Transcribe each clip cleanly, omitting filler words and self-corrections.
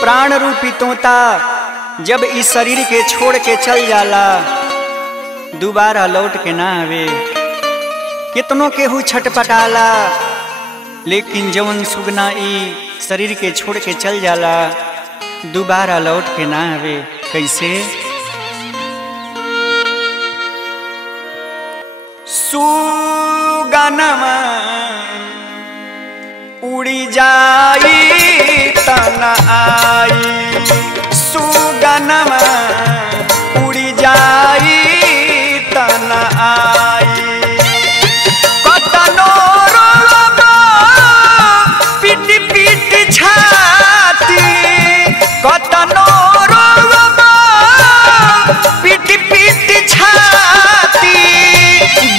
प्राण रूपी तोता जब इस शरीर के छोड़ के चल जाला दोबारा लौट के ना आवे। कितनों केहू छटपटाला लेकिन जवन सुगना ई शरीर के छोड़ के चल जाला दोबारा लौट के ना आवे। कैसे? सुगनमा उड़ी जाई तना आई, सुगनमा उड़ी जाई तना आई। कतनो रोबो पीट पीट छाती, कतनो रोबो पीट पीट छाती।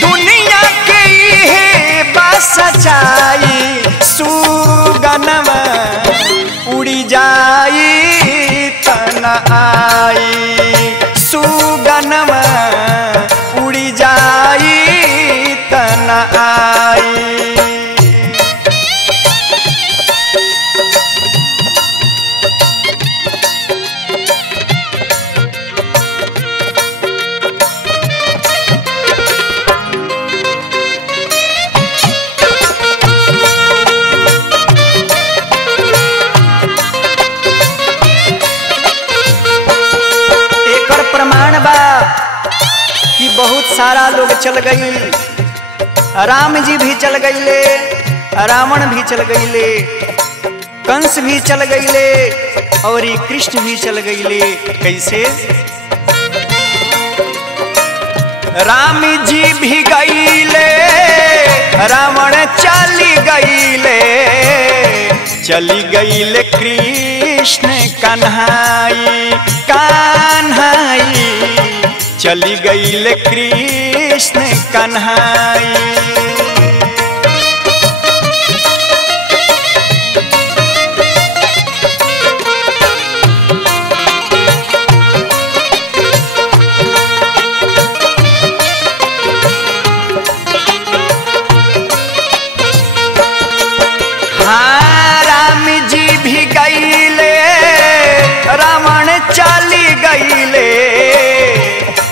दुनिया के ये बस सच्चाई, सुगनमा उड़ी जाई तना आई, सुगनमा उड़ी जाई तना आई। प्रमाण बा कि बहुत सारा लोग चल गई, राम जी भी चल गईले, रावण भी चल गईले, कंस भी चल गईले और कृष्ण भी चल गईले। कैसे? राम जी भी गईले, रावण चली गईले, चली गईले कृष्ण कन्हाई, कन्हाई चली गईले कृष्ण कन्हाई। हाँ राम जी भी गईले, रावण चली गईले,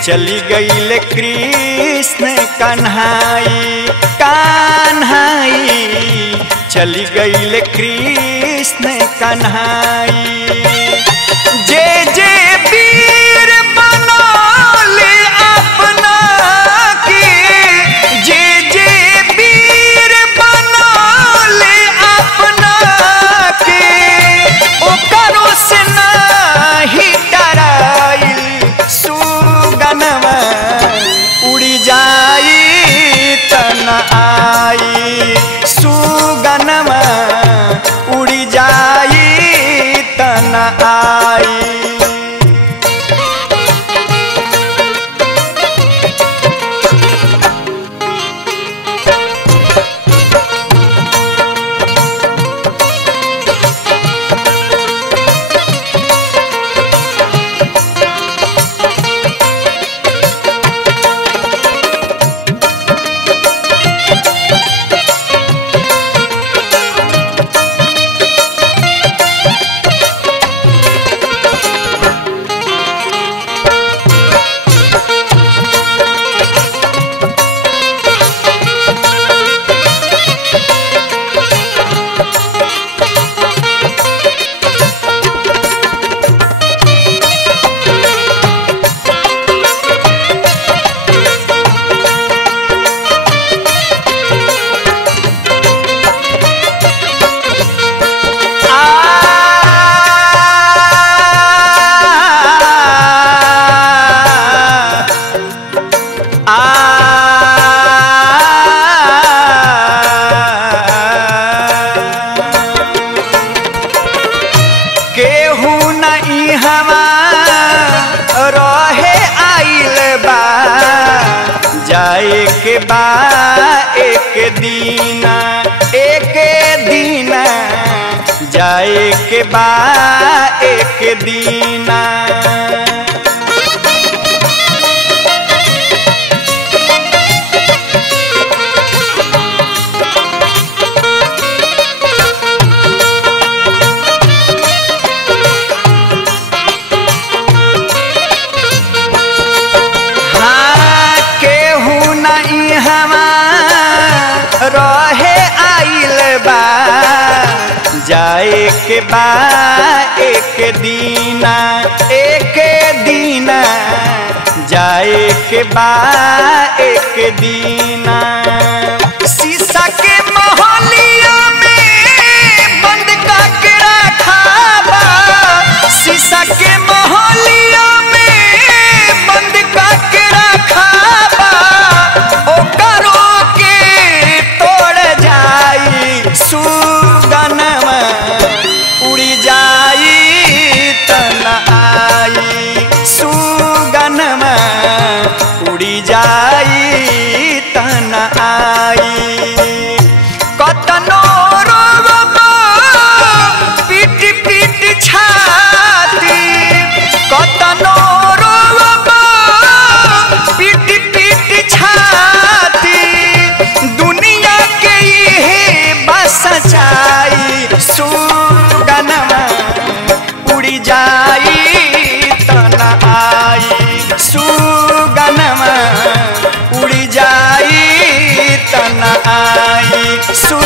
चली गईले कृष्ण कन्हाई, कन्हाई चली गईले कृष्ण कन्हाई। जे जे वीर बनौले अपना की, जे जे वीर बनौले अपना के, ओकरो से नहीं डराइल। सुगनमा उड़ी जाई तना आई, सुगनमा उड़ी जाई तना आई। केहू नहीं हवा रहे आइल बा, जाए के बा एक दीना, एक दीना जाए के बा एक दीना। जाए के बा एक दीना जाए के बा एक दीना। शीशा के मोहलिया में बंद करके रखा बा, शीशा के मोहलिया में बंद करके रखा बा, ओकरो के तोड़ जाई सुगनमा, उड़ी जाई तना आई सुगनमा, उड़ी जाई तना आई। कतनो रोबो पीट पीट छाती, कतनो रोबो पीट पीट छाती, दुनिया के ये बस सच्चाई सुगनमा, उड़ी जाई तना आई सुगनमा, उड़ी जाई तना आई सु